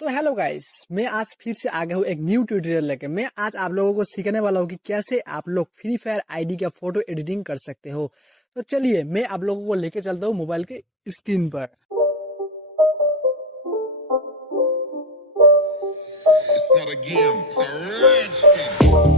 तो hello guys, मैं आज फिर से आ गया हूँ एक न्यू ट्यूटोरियल लेके। मैं आज आप लोगों को सिखाने वाला हूँ कि कैसे आप लोग फ्री फायर आईडी का फोटो एडिटिंग कर सकते हो। तो चलिए मैं आप लोगों को लेके चलता हूँ मोबाइल के स्क्रीन पर। It's not a game, it's a rich thing.